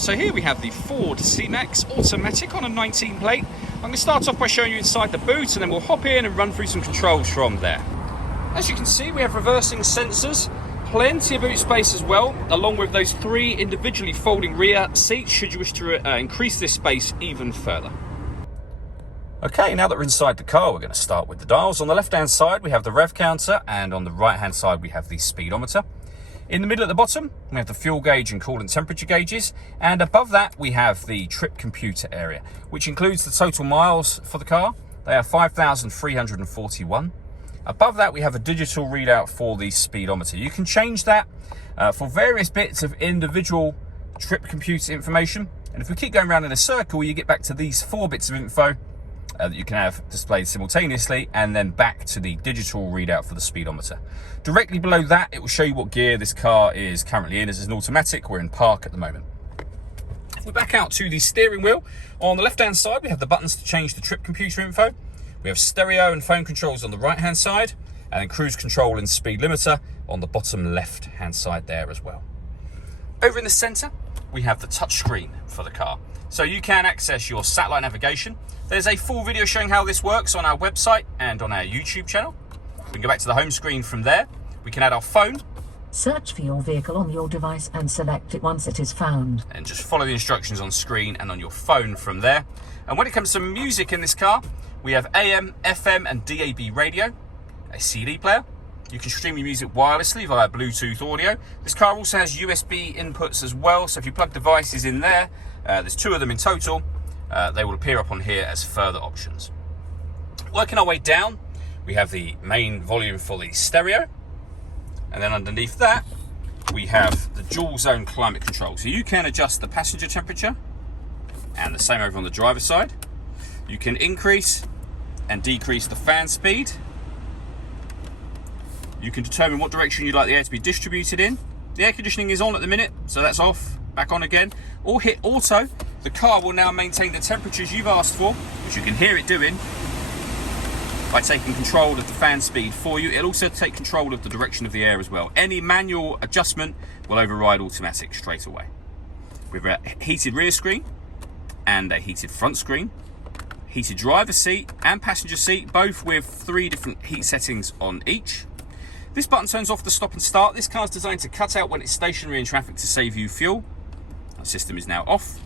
So here we have the Ford C-Max automatic on a 19 plate. I'm going to start off by showing you inside the boot and then we'll hop in and run through some controls from there. As you can see, we have reversing sensors, plenty of boot space as well, along with those 3 individually folding rear seats should you wish to increase this space even further. Okay, now that we're inside the car, we're going to start with the dials. On the left-hand side, we have the rev counter, and on the right-hand side, we have the speedometer. In the middle at the bottom, we have the fuel gauge and coolant temperature gauges, and above that, we have the trip computer area, which includes the total miles for the car. They are 5,341. Above that, we have a digital readout for the speedometer. You can change that for various bits of individual trip computer information, and if we keep going around in a circle, you get back to these 4 bits of info that you can have displayed simultaneously, and then back to the digital readout for the speedometer. Directly below that, it will show you what gear this car is currently in. As it's an automatic, we're in park at the moment. If we back out to the steering wheel, on the left-hand side, we have the buttons to change the trip computer info. We have stereo and phone controls on the right-hand side, and then cruise control and speed limiter on the bottom left-hand side there as well. Over in the center, we have the touchscreen for the car. So you can access your satellite navigation. There's a full video showing how this works on our website and on our YouTube channel. We can go back to the home screen from there. We can add our phone. Search for your vehicle on your device and select it once it is found. And just follow the instructions on screen and on your phone from there. And when it comes to music in this car, we have AM, FM and DAB radio, a CD player. You can stream your music wirelessly via Bluetooth audio. This car also has USB inputs as well, so if you plug devices in there, there's 2 of them in total, they will appear up on here as further options. Working our way down, we have the main volume for the stereo, and then underneath that, we have the dual zone climate control. So you can adjust the passenger temperature, and the same over on the driver's side. You can increase and decrease the fan speed. You can determine what direction you'd like the air to be distributed in. The air conditioning is on at the minute, so that's off, back on again. Or hit auto. The car will now maintain the temperatures you've asked for, which you can hear it doing, by taking control of the fan speed for you. It'll also take control of the direction of the air as well. Any manual adjustment will override automatic straight away. We have a heated rear screen and a heated front screen. Heated driver seat and passenger seat, both with 3 different heat settings on each. This button turns off the stop and start. This car's designed to cut out when it's stationary in traffic to save you fuel. Our system is now off.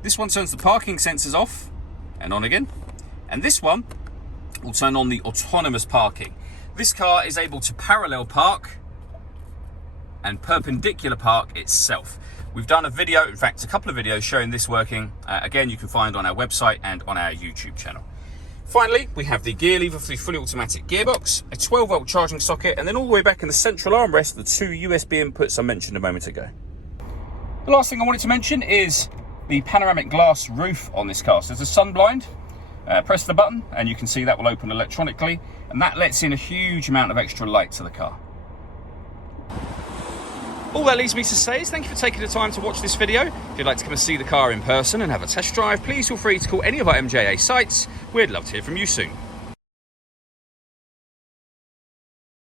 This one turns the parking sensors off and on again. And this one will turn on the autonomous parking. This car is able to parallel park and perpendicular park itself. We've done a video, in fact, a couple of videos showing this working. Again, you can find on our website and on our YouTube channel. Finally, we have the gear lever for the fully automatic gearbox, a 12-volt charging socket, and then all the way back in the central armrest, the 2 USB inputs I mentioned a moment ago. The last thing I wanted to mention is the panoramic glass roof on this car. So there's a sun blind. Press the button and you can see that will open electronically, and that lets in a huge amount of extra light to the car. All that leaves me to say is thank you for taking the time to watch this video. If you'd like to come and see the car in person and have a test drive, please feel free to call any of our MJA sites. We'd love to hear from you soon.